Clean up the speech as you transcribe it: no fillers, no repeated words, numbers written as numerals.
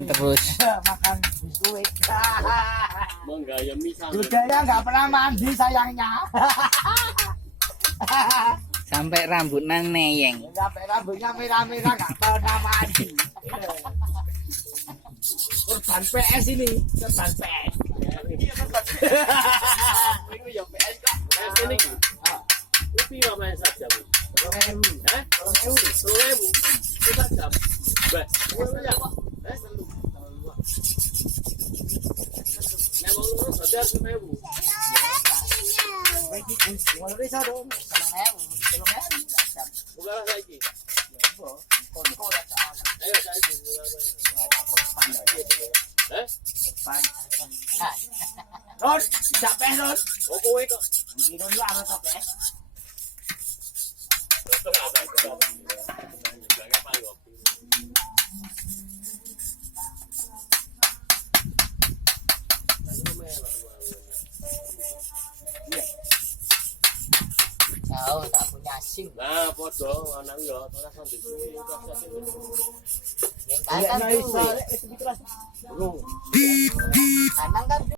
terus. Makan biskuit. Menggaya misal. Budaya nggak pernah mandi sayangnya. Sampai rambut nang neyeng. Sampai rambutnya merah-merah nggak pernah mandi. Korban PS ini, korban PS. Iya kan Pak. Iku ya PS kok. PS ini. Ku piro main saja, Bu? 2000. Heh? 2000. Kita jam. Mbak, ngono ya kok. Heh? Nek mau lurus ada 2000. Iki ngono wis ora 2000. 2000. Bukan saiki. Kon ora salah. Ayo saiki. Heh? Ron, tidak pes Ron. Oh kowe kok. Iki Ron lu harus pes. Jauh tak punya SIM. Nah, podo anak yo ora sampe iki kok Yang kanan tuh. Burung. Kanan kan